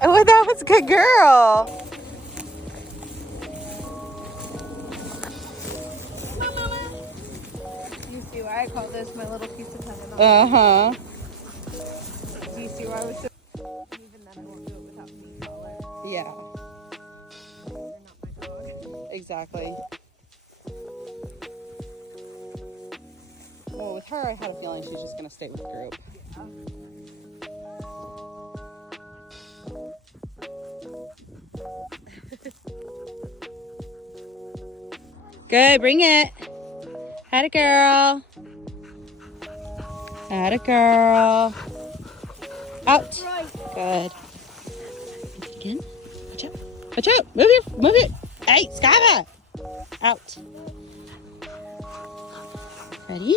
Oh, that was a good girl. You see why I call this my little piece of heaven? Uh-huh. Do you see why I was so... Even then I won't do it without being taller. Yeah, You're not my dog. exactly. Well, with her, I had a feeling she's just going to stay with the group. Good, bring it. Had a girl. Had a girl. Out. Good. Again. Watch out. Watch out. Move it. Hey, Skava. Out. Ready?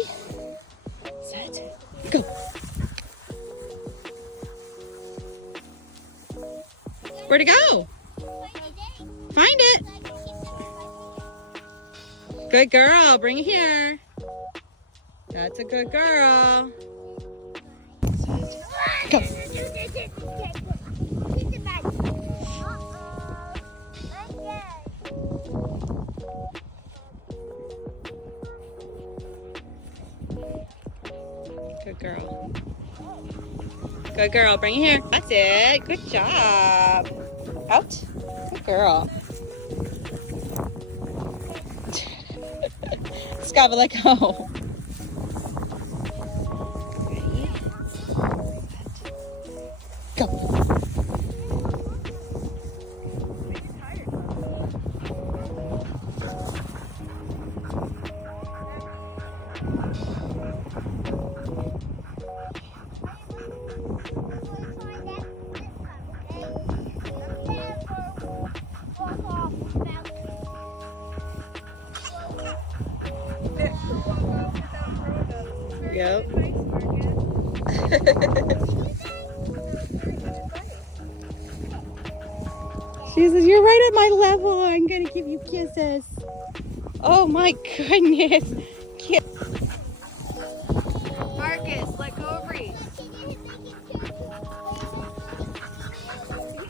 Set. Go. Where'd it go? Find it. Good girl. Bring it here. That's a good girl. Go. Good girl. Good girl. Bring it here. That's it. Good job. Out. Good girl. Skava, let go. Ready? Go. Yep. She says, "You're right at my level. I'm gonna give you kisses." Oh my goodness. Marcus, let go of Reese.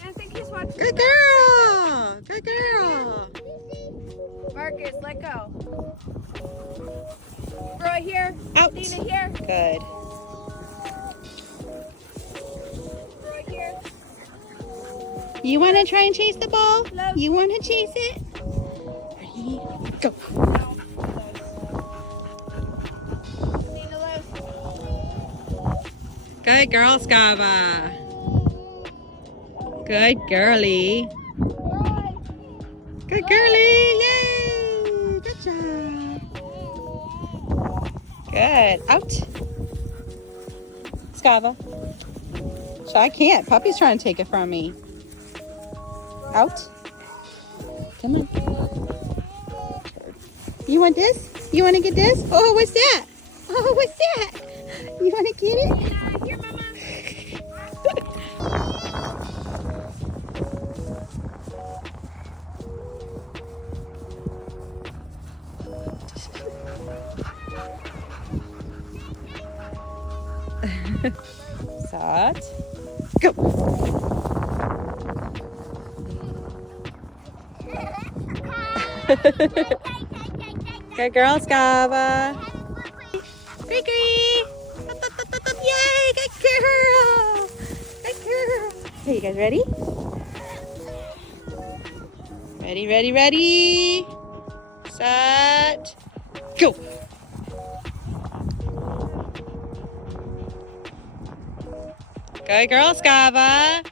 I think he's watching. Good girl. Good girl. Marcus, let go. Roy here. Out. Dina here. Good. Roy here. You want to try and chase the ball? Love. You want to chase it? Ready? Go. Dina loose. Good girl, Skava. Good girly. Good girly. Yay. Good job. Good. Out. Skava. So I can't. Puppy's trying to take it from me. Out. Come on. You want this? You want to get this? Oh, what's that? Oh, what's that? You want to get it? Here, Mama. Set. Go. Good girl, Skava. Gregory. Yay, good girl. Good girl. Hey, you guys ready? Ready. Set. Go. Good girl, Skava.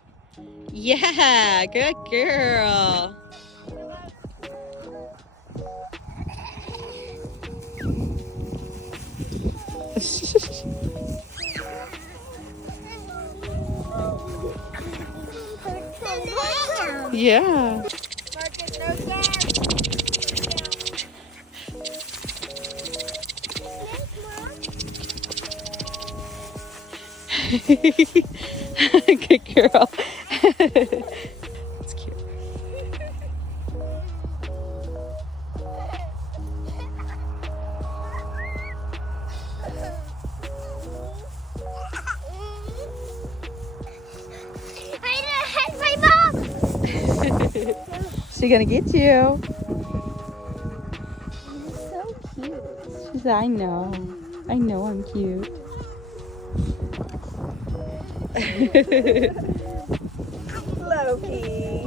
Yeah, good girl. Yeah. Marcus, no socks. Good girl. That's cute. She's gonna get you. You're so cute. She said, I know I'm cute. Loki.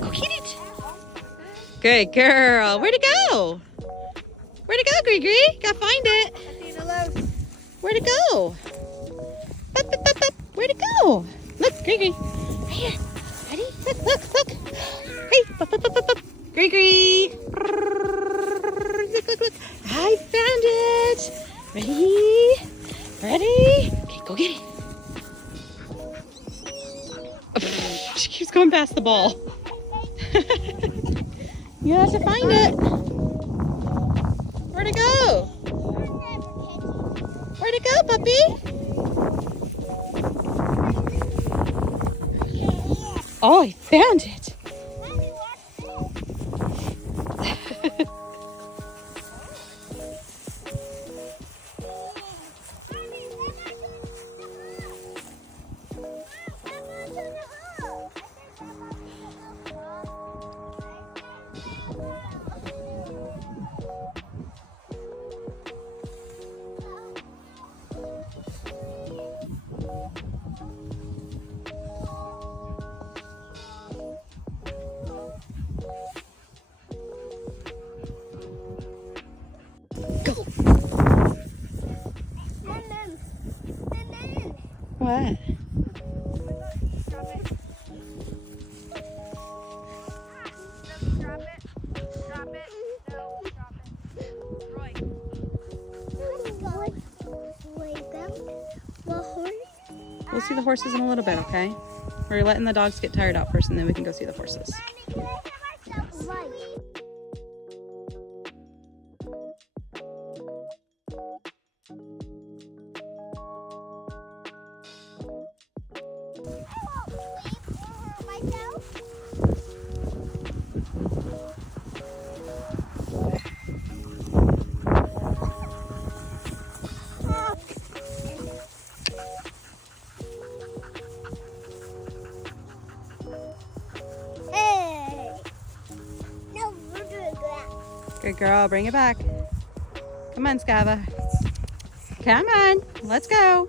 Go get it. Good girl. Where'd it go? Where'd it go, Gree? Gotta find it. Where'd it go? Up, up, up, up. Where'd it go? Look, Gree. Right here. Ready? Look. Hey, up, up, up, up, up. Gree. Look. I found it. Ready? Okay, go get it. She keeps going past the ball. You have to find it. Where'd it go? Where'd it go, puppy? Oh, I found it. Go. What? We'll see the horses in a little bit, okay? We're letting the dogs get tired out first, and then we can go see the horses. Good girl, bring it back. Come on, Scava. Come on, let's go.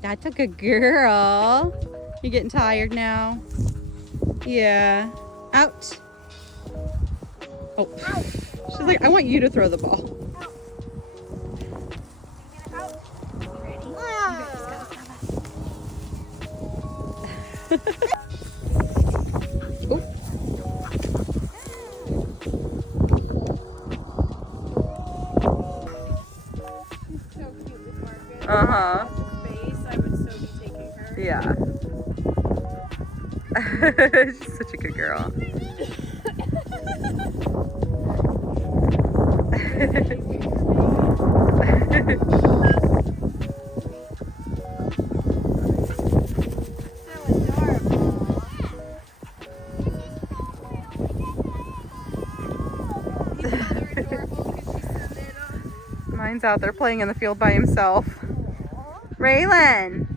That's a good girl. You getting tired now? Yeah. Out. Oh. She's like, I want you to throw the ball. Oh. Uh-huh. Space, I would so be taking her. Yeah. She's such a good girl. Mine's out there playing in the field by himself. Raylan.